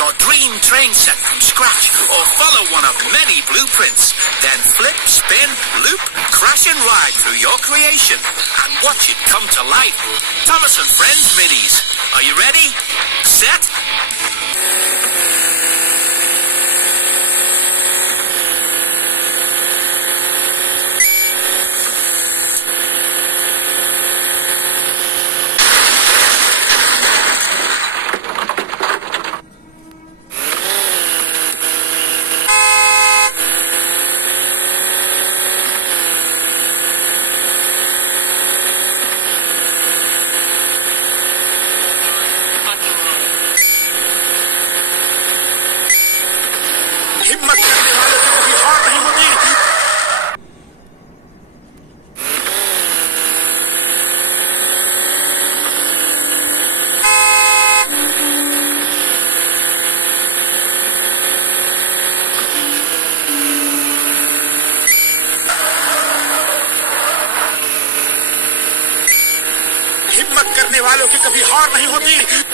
your dream train set from scratch or follow one of many blueprints. Then flip, spin, loop, crash and ride through your creation and watch it come to life. Thomas and Friends Minis. Are you ready? Set? हिम्मत करने वालों की कभी हार नहीं होती। हिम्मत करने वालों की कभी हार नहीं होती।